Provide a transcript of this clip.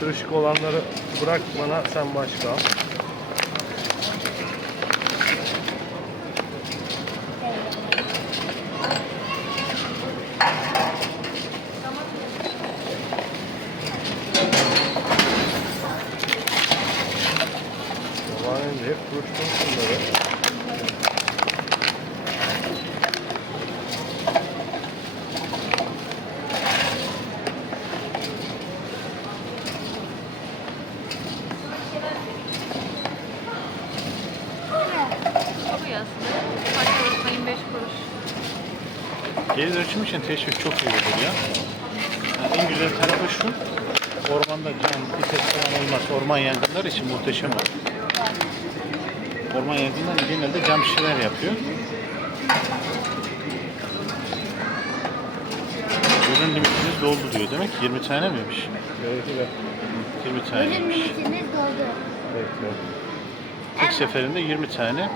Kırışık olanları bırak bana sen başka al. Hep kuruşturmuş bunları. Tabii aslında. Parçalıkla 25 kuruş. Geri dönüşüm için teşvik çok iyi olur ya. Yani en güzel tarafı şu. Ormanda cam, bitek falan olmaz. Orman yangınları için muhteşem olur. Orman yangınları genelde cam şişeler yapıyor. Ürün limitiniz doldu diyor. Demek ki 20 tane miymiş? Belki de. 20 Ürün taneymiş. limitimiz doldu. Bekle. Tek seferinde 20 tane